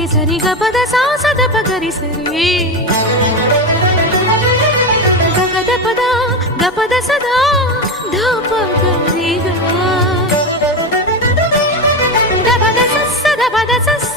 గరి సరి గపద సా సదప గరి సరి గగద పద గపద సదా ధప గరి గా గపద సద పద స